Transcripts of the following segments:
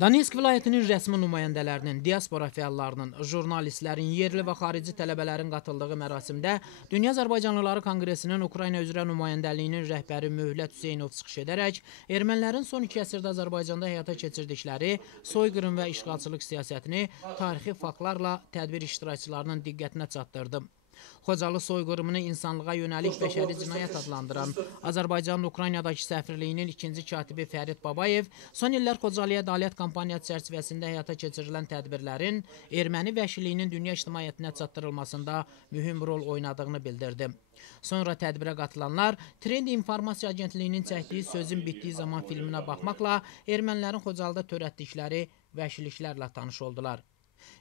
Donetsk vilayətinin rəsmi nümayəndələrinin, diaspora fəallarının, jurnalistlərin, yerli və xarici tələbələrin qatıldığı mərasimdə Dünya Azərbaycanlıları Konqresinin Ukrayna üzrə nümayəndəliyinin rəhbəri Möhlət Hüseynov çıxış edərək, ermənilərin son 2 əsrdə Azərbaycanda həyata keçirdikləri soyqırım və işğalçılıq siyasətini tarixi faktlarla tədbir iştirakçılarının diqqətinə çatdırdı. Xocalı soyqırımını insanlığa yönəlik bəşəri cinayət adlandıran Azərbaycanın Ukraynadakı səfirliyinin 2-ci katibi Fərid Babayev son illər Xocalıya ədalət kampaniyası çərçivəsində həyata keçirilən tədbirlərin erməni vəhşiliyinin dünya ictimaiyyətinə çatdırılmasında mühüm rol oynadığını bildirdi. Sonra tədbirə qatılanlar Trend İnformasiya Agentliyinin çəkdiyi Sözün bitdiyi zaman filminə baxmaqla ermənilərin Xocalıda törətdikləri vəhşiliklərlə tanış oldular.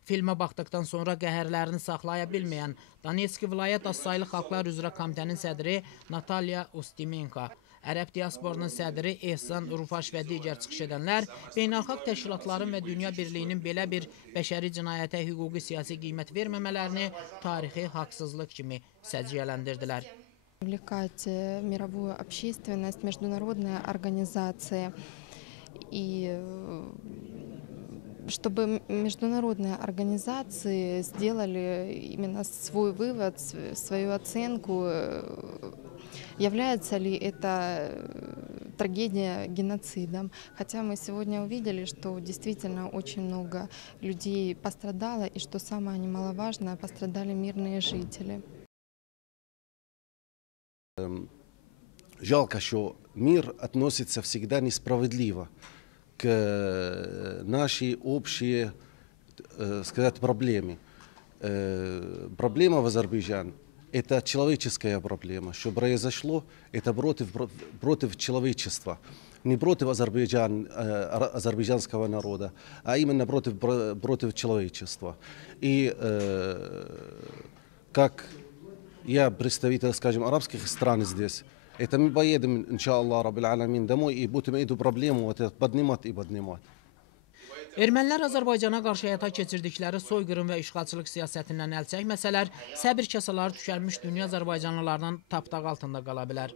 Filmə baxdıqdan sonra qəhərlərini saxlaya bilməyən Donetsk vilayət azsaylı xalqlar üzrə komitənin sədri Natalya Ustimenko, Ərəb diasporunun sədri Ehsan Rufaş və digər çıxış edənlər beynəlxalq təşkilatların və dünya birliyinin belə bir bəşəri cinayətə hüquqi siyasi qiymət verməmələrini tarixi haqsızlıq kimi səciyyələndirdilər. Привлекать мировую общественность, международные организации и чтобы международные организации сделали именно свой вывод, свою оценку, является ли это трагедия геноцидом. Хотя мы сегодня увидели, что действительно очень много людей пострадало, и что самое немаловажное, пострадали мирные жители. Жалко, что мир относится всегда несправедливо к нашей общей, сказать, проблеме. Проблема в Азербайджане – это человеческая проблема. Что произошло, это против человечества. Не против азербайджанского народа, а именно против человечества. И как я представитель, скажем, арабских стран здесь, это мы поедем, иншаллах, раббил аламин, домой и будем эту проблему поднимать и поднимать. Ermənilər Azərbaycana qarşı həyata keçirdikləri soyqırım və işğalçılıq siyasətindən əl çəkməsələr, səbir kasaları tükənmiş dünya Azərbaycanlılarının tapdaq altında qala bilər.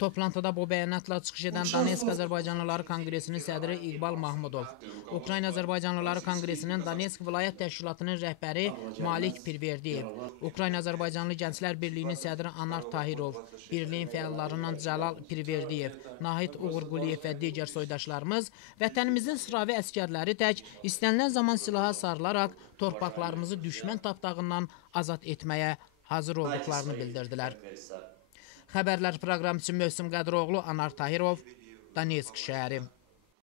Toplantıda bu bəyanatla çıxış edən Donetsk Azərbaycanlıları Konqresinin sədri İqbal Mahmudov, Ukrayna Azərbaycanlıları Konqresinin Donetsk vilayət təşkilatının rəhbəri Malik Pirverdiyev, Ukrayna Azərbaycanlı Gənclər Birliyinin sədri Anar Tahirov, birliyin fəallarından Cəlal Pirverdiyev, Nahid Uğurquliyev və digər soydaşlarımız vətənimizin sıravi əskərləri tək istənilən zaman silaha sarılaraq torpaqlarımızı düşmən tapdağından azad etməyə hazır olduqlarını bildirdilər. Xəbərlər proqramçısı Möhsüm Qədroğlu, Anar Tahirov, Donetsk şəhəri.